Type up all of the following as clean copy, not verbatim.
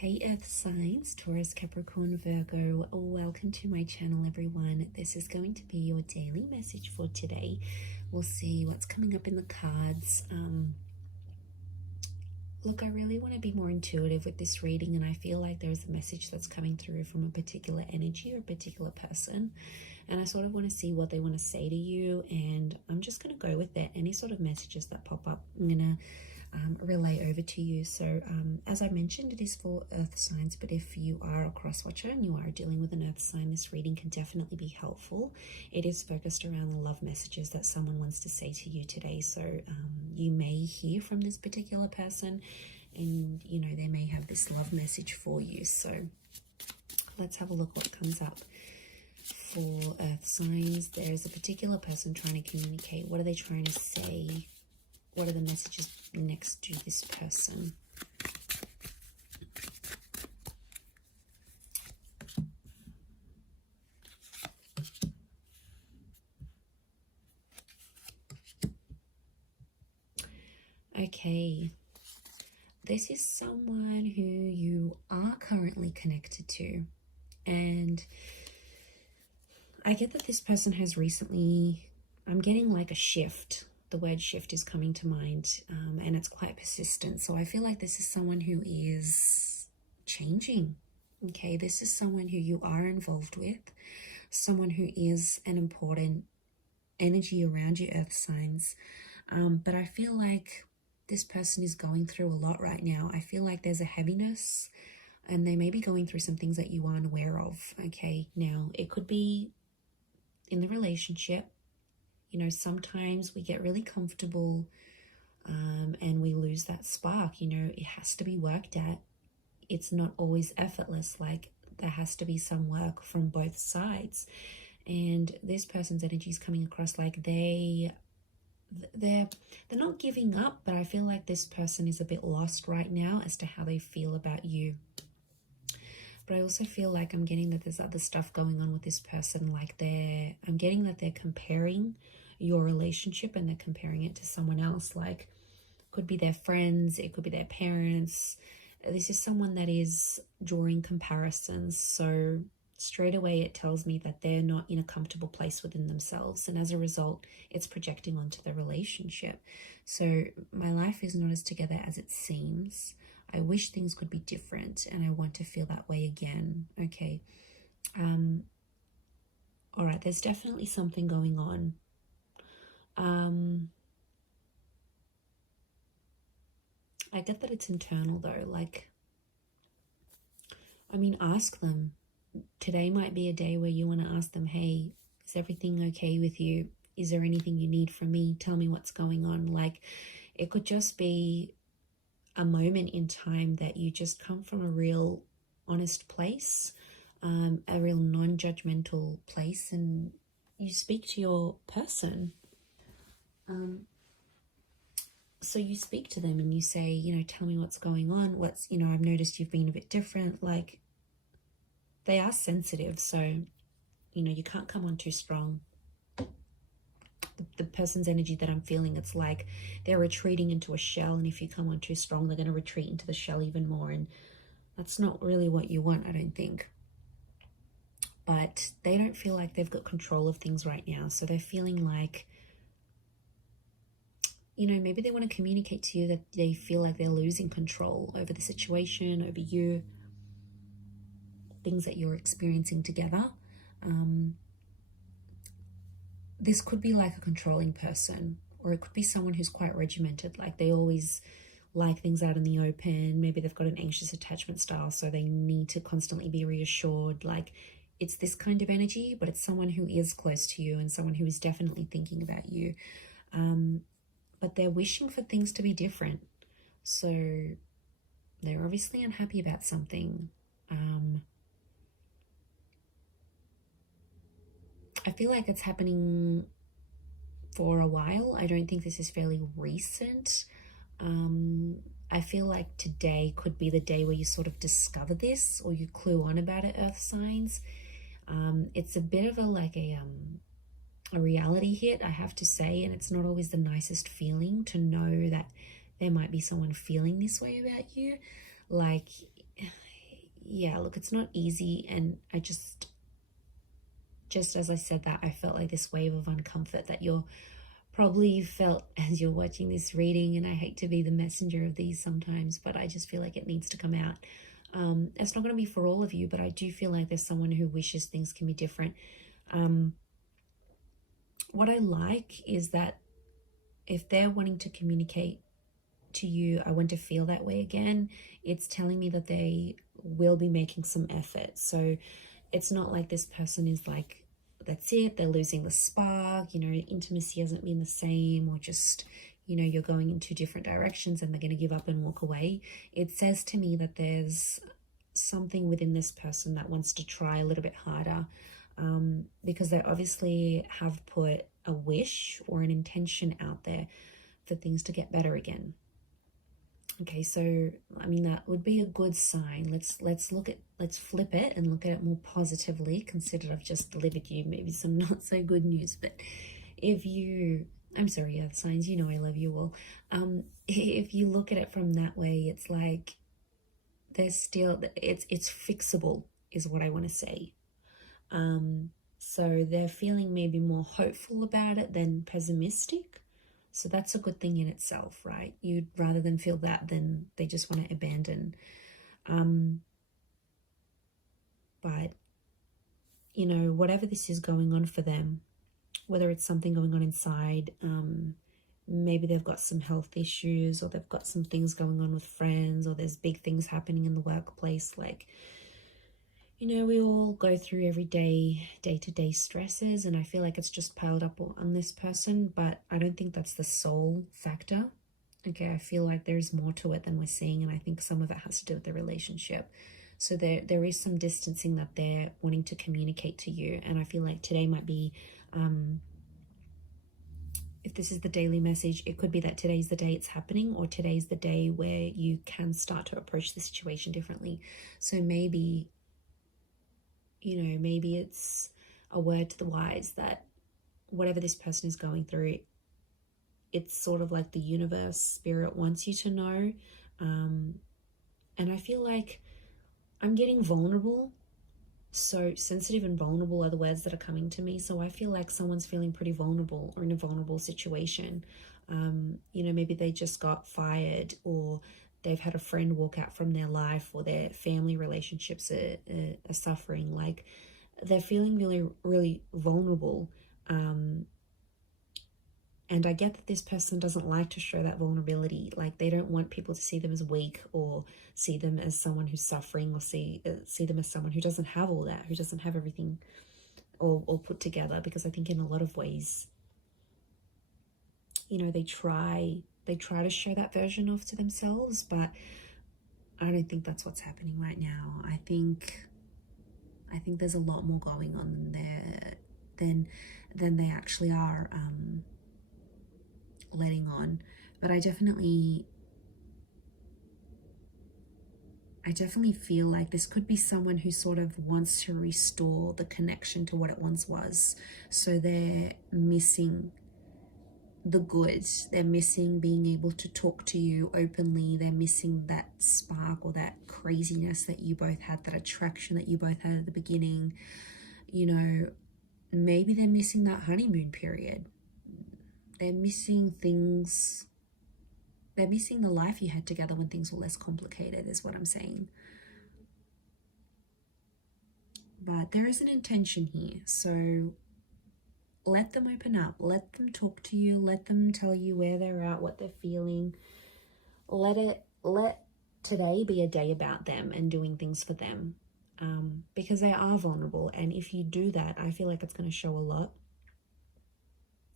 Hey Earth signs, Taurus, Capricorn, Virgo, welcome to my channel everyone. This is going to be your daily message for today. We'll see what's coming up in the cards. Look, I really want to be more intuitive with this reading, and I feel like there's a message that's coming through from a particular energy or a particular person, and I sort of want to see what they want to say to you, and I'm just going to go with it. Any sort of messages that pop up, I'm going to relay over to you. So as I mentioned, it is for earth signs, but if you are a cross watcher and you are dealing with an earth sign, this reading can definitely be helpful. It is focused around the love messages that someone wants to say to you today. So you may hear from this particular person, and you know, they may have this love message for you. So let's have a look what comes up for earth signs. There is a particular person trying to communicate. What are they trying to say? What are the messages next to this person? Okay, this is someone who you are currently connected to, and I get that this person has recently, I'm getting like a shift. The word shift is coming to mind, and it's quite persistent. So I feel like this is someone who is changing. Okay, this is someone who you are involved with, someone who is an important energy around you, earth signs. But I feel like this person is going through a lot right now. I feel like there's a heaviness, and they may be going through some things that you aren't aware of. Okay, now it could be in the relationship. You know, sometimes we get really comfortable and we lose that spark. You know, it has to be worked at. It's not always effortless. Like, there has to be some work from both sides. And this person's energy is coming across like they're not giving up, but I feel like this person is a bit lost right now as to how they feel about you. But I also feel like I'm getting that there's other stuff going on with this person. Like I'm getting that they're comparing your relationship, and they're comparing it to someone else. Like, could be their friends, it could be their parents. This is someone that is drawing comparisons. So straight away it tells me that they're not in a comfortable place within themselves, and as a result it's projecting onto the relationship. So my life is not as together as it seems. I wish things could be different, and I want to feel that way again. Okay. All right, there's definitely something going on. I get that it's internal though. Like, I mean, ask them. Today might be a day where you want to ask them, hey, is everything okay with you? Is there anything you need from me? Tell me what's going on. Like, it could just be a moment in time that you just come from a real honest place, a real non-judgmental place, and you speak to your person. So you speak to them and you say, you know, tell me what's going on. You know, I've noticed you've been a bit different. Like, they are sensitive, so, you know, you can't come on too strong. The person's energy that I'm feeling, it's like they're retreating into a shell, and if you come on too strong, they're going to retreat into the shell even more, and that's not really what you want, I don't think. But they don't feel like they've got control of things right now, so they're feeling like, you know, maybe they want to communicate to you that they feel like they're losing control over the situation, over you, things that you're experiencing together. This could be like a controlling person, or it could be someone who's quite regimented. Like, they always like things out in the open. Maybe they've got an anxious attachment style, so they need to constantly be reassured. Like, it's this kind of energy, but it's someone who is close to you and someone who is definitely thinking about you. But they're wishing for things to be different. So they're obviously unhappy about something. I feel like it's happening for a while. I don't think this is fairly recent. I feel like today could be the day where you sort of discover this, or you clue on about it, earth signs. It's a bit of a reality hit, I have to say, and it's not always the nicest feeling to know that there might be someone feeling this way about you. Like, yeah, look, it's not easy. And I just as I said that, I felt like this wave of uncomfort that you're probably felt as you're watching this reading. And I hate to be the messenger of these sometimes, but I just feel like it needs to come out. It's not going to be for all of you, but I do feel like there's someone who wishes things can be different. What I like is that if they're wanting to communicate to you, I want to feel that way again, it's telling me that they will be making some effort. So it's not like this person is like, that's it, they're losing the spark, you know, intimacy hasn't been the same, or just, you know, you're going in two different directions and they're going to give up and walk away. It says to me that there's something within this person that wants to try a little bit harder, because they obviously have put a wish or an intention out there for things to get better again. Okay, so I mean, that would be a good sign. Let's flip it and look at it more positively. Consider I've just delivered you maybe some not so good news, but if you, I'm sorry, earth signs, you know I love you all. If you look at it from that way, it's like there's still, it's fixable is what I want to say. So they're feeling maybe more hopeful about it than pessimistic. So that's a good thing in itself, right? You'd rather than feel that than they just want to abandon. But, you know, whatever this is going on for them, whether it's something going on inside, maybe they've got some health issues, or they've got some things going on with friends, or there's big things happening in the workplace. Like, you know, we all go through every day-to-day stresses, and I feel like it's just piled up on this person, but I don't think that's the sole factor. Okay, I feel like there's more to it than we're seeing, and I think some of it has to do with the relationship. So there is some distancing that they're wanting to communicate to you, and I feel like today might be, if this is the daily message, it could be that today's the day it's happening, or today's the day where you can start to approach the situation differently. So maybe, you know, maybe it's a word to the wise that whatever this person is going through, it's sort of like the universe, spirit wants you to know. And I feel like I'm getting vulnerable. So sensitive and vulnerable are the words that are coming to me. So I feel like someone's feeling pretty vulnerable or in a vulnerable situation. You know, maybe they just got fired, or they've had a friend walk out from their life, or their family relationships are suffering. Like, they're feeling really, really vulnerable. And I get that this person doesn't like to show that vulnerability. Like, they don't want people to see them as weak, or see them as someone who's suffering, or see them as someone who doesn't have all that, who doesn't have everything all put together. Because I think in a lot of ways, you know, they try to show that version of to themselves, but I don't think that's what's happening right now. I think there's a lot more going on than they actually are letting on. But I definitely feel like this could be someone who sort of wants to restore the connection to what it once was. So they're missing the good. They're missing being able to talk to you openly. They're missing that spark or that craziness that you both had, that attraction that you both had at the beginning. You know, maybe they're missing that honeymoon period. They're missing things. They're missing the life you had together when things were less complicated, is what I'm saying. But there is an intention here. So let them open up. Let them talk to you. Let them tell you where they're at, what they're feeling. Let today be a day about them and doing things for them. Because they are vulnerable. And if you do that, I feel like it's going to show a lot.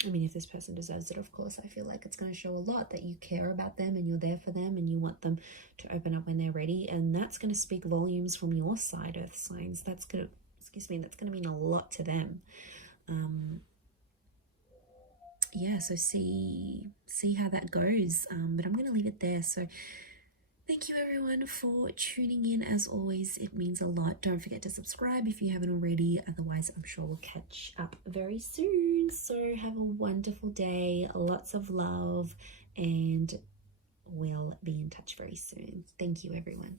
I mean, if this person deserves it, of course, I feel like it's going to show a lot that you care about them and you're there for them and you want them to open up when they're ready. And that's going to speak volumes from your side, earth signs. That's going to mean a lot to them. Yeah, so see how that goes. But I'm going to leave it there. So thank you everyone for tuning in. As always, it means a lot. Don't forget to subscribe if you haven't already. Otherwise, I'm sure we'll catch up very soon. So have a wonderful day, lots of love, and we'll be in touch very soon. Thank you everyone.